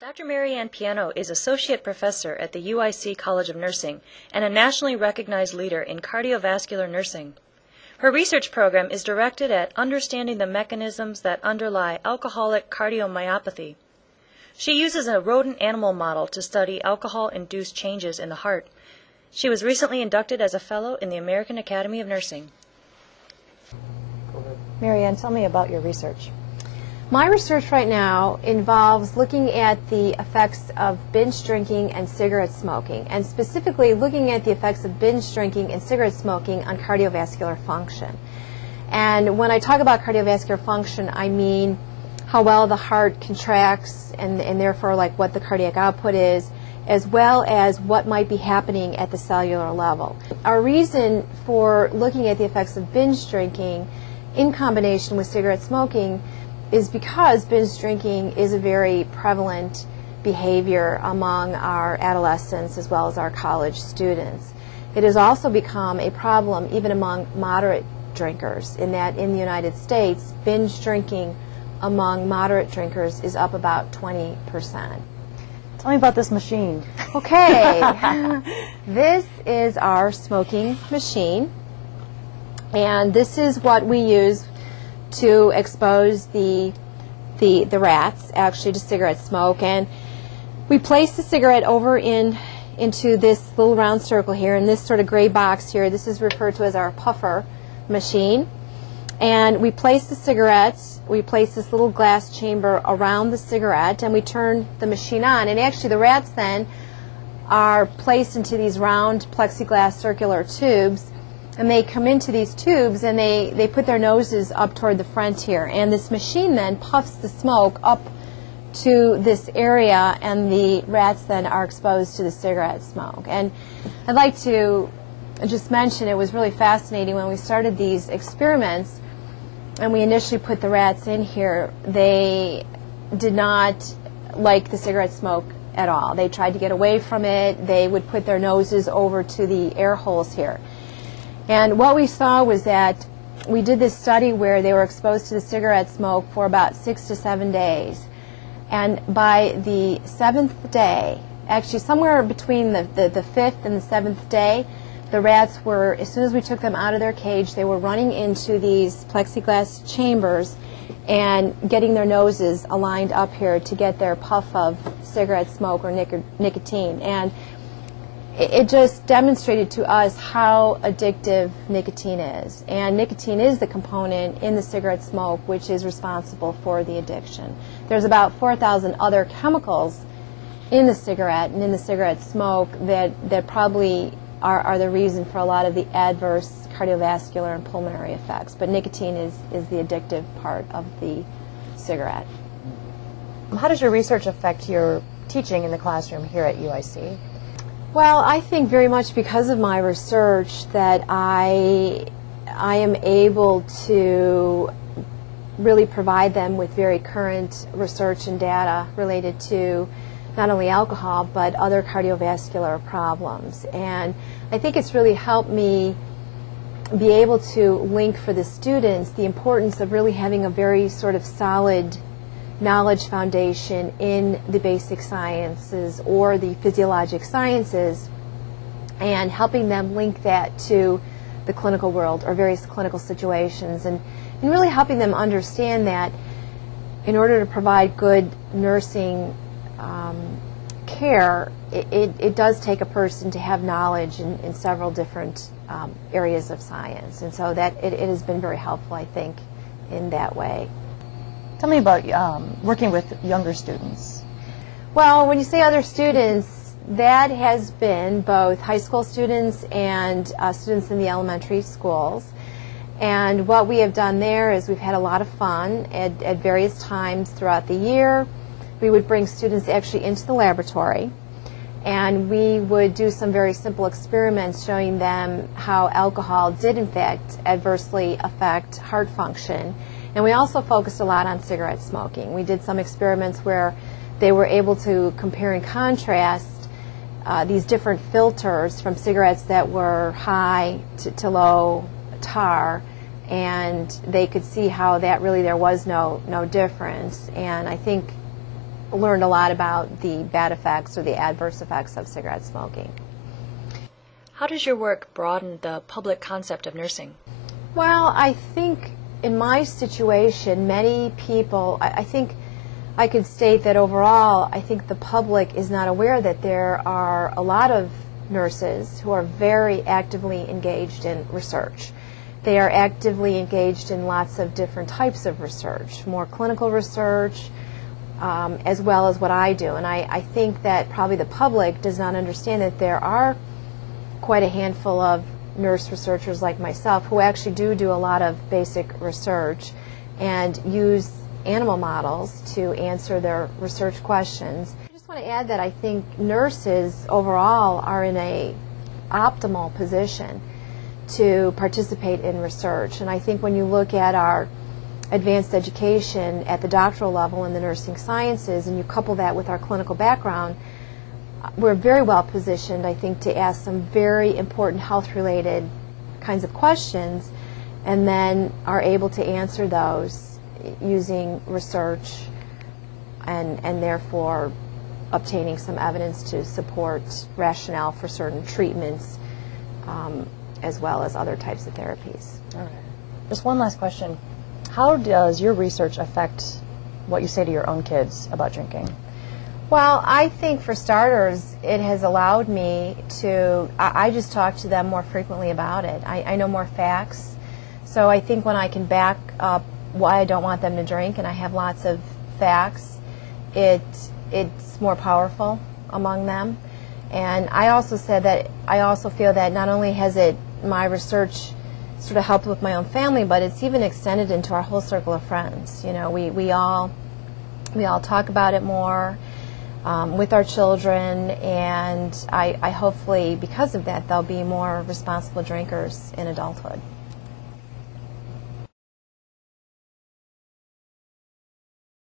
Dr. Mariann Piano is Associate Professor at the UIC College of Nursing and a nationally recognized leader in cardiovascular nursing. Her research program is directed at understanding the mechanisms that underlie alcoholic cardiomyopathy. She uses a rodent animal model to study alcohol-induced changes in the heart. She was recently inducted as a fellow in the American Academy of Nursing. Mariann, tell me about your research. My research right now involves looking at the effects of binge drinking and cigarette smoking, and specifically looking at the effects of binge drinking and cigarette smoking on cardiovascular function. And when I talk about cardiovascular function, I mean how well the heart contracts and therefore like what the cardiac output is, as well as what might be happening at the cellular level. Our reason for looking at the effects of binge drinking in combination with cigarette smoking is because binge drinking is a very prevalent behavior among our adolescents as well as our college students. It has also become a problem even among moderate drinkers, in that in the United States, binge drinking among moderate drinkers is up about 20%. Tell me about this machine. Okay, this is our smoking machine, and this is what we use to expose the rats actually to cigarette smoke. And we place the cigarette over into this little round circle here, in this sort of gray box here. This is referred to as our puffer machine. And we place the cigarettes, we place this little glass chamber around the cigarette, and we turn the machine on. And actually the rats then are placed into these round plexiglass circular tubes, and they come into these tubes and they put their noses up toward the front here. And this machine then puffs the smoke up to this area, and the rats then are exposed to the cigarette smoke. And I'd like to just mention it was really fascinating when we started these experiments and we initially put the rats in here. They did not like the cigarette smoke at all. They tried to get away from it. They would put their noses over to the air holes here. And what we saw was that we did this study where they were exposed to the cigarette smoke for about 6 to 7 days. And by the 7th day, actually somewhere between the 5th and the 7th day, the rats were, as soon as we took them out of their cage, they were running into these plexiglass chambers and getting their noses aligned up here to get their puff of cigarette smoke or nicotine. And it just demonstrated to us how addictive nicotine is. And nicotine is the component in the cigarette smoke which is responsible for the addiction. There's about 4,000 other chemicals in the cigarette and in the cigarette smoke that probably are the reason for a lot of the adverse cardiovascular and pulmonary effects. But nicotine is the addictive part of the cigarette. How does your research affect your teaching in the classroom here at UIC? Well, I think very much because of my research that I am able to really provide them with very current research and data related to not only alcohol but other cardiovascular problems. And I think it's really helped me be able to link for the students the importance of really having a very sort of solid knowledge foundation in the basic sciences or the physiologic sciences, and helping them link that to the clinical world or various clinical situations, and really helping them understand that in order to provide good nursing care, it does take a person to have knowledge in several different areas of science. And so that it has been very helpful, I think, in that way. Tell me about working with younger students. Well, when you say other students, that has been both high school students and students in the elementary schools. And what we have done there is we've had a lot of fun at various times throughout the year. We would bring students actually into the laboratory, and we would do some very simple experiments showing them how alcohol did in fact adversely affect heart function. And we also focused a lot on cigarette smoking. We did some experiments where they were able to compare and contrast these different filters from cigarettes that were high to low tar, and they could see how that really there was no difference. And I think learned a lot about the bad effects or the adverse effects of cigarette smoking. How does your work broaden the public concept of nursing? Well, I think in my situation, many people, I think I could state that overall, I think the public is not aware that there are a lot of nurses who are very actively engaged in research. They are actively engaged in lots of different types of research, more clinical research, as well as what I do. And I think that probably the public does not understand that there are quite a handful of nurse researchers like myself who actually do a lot of basic research and use animal models to answer their research questions. I just want to add that I think nurses overall are in a optimal position to participate in research. And I think when you look at our advanced education at the doctoral level in the nursing sciences and you couple that with our clinical background, we're very well positioned, I think, to ask some very important health-related kinds of questions and then are able to answer those using research and therefore obtaining some evidence to support rationale for certain treatments as well as other types of therapies. All right. Just one last question. How does your research affect what you say to your own kids about drinking? Well, I think for starters, it has allowed me to, I just talk to them more frequently about it. I know more facts. So I think when I can back up why I don't want them to drink and I have lots of facts, it's more powerful among them. And I also said that I also feel that not only has my research sort of helped with my own family, but it's even extended into our whole circle of friends. You know, we all talk about it more with our children, and I hopefully, because of that, they'll be more responsible drinkers in adulthood.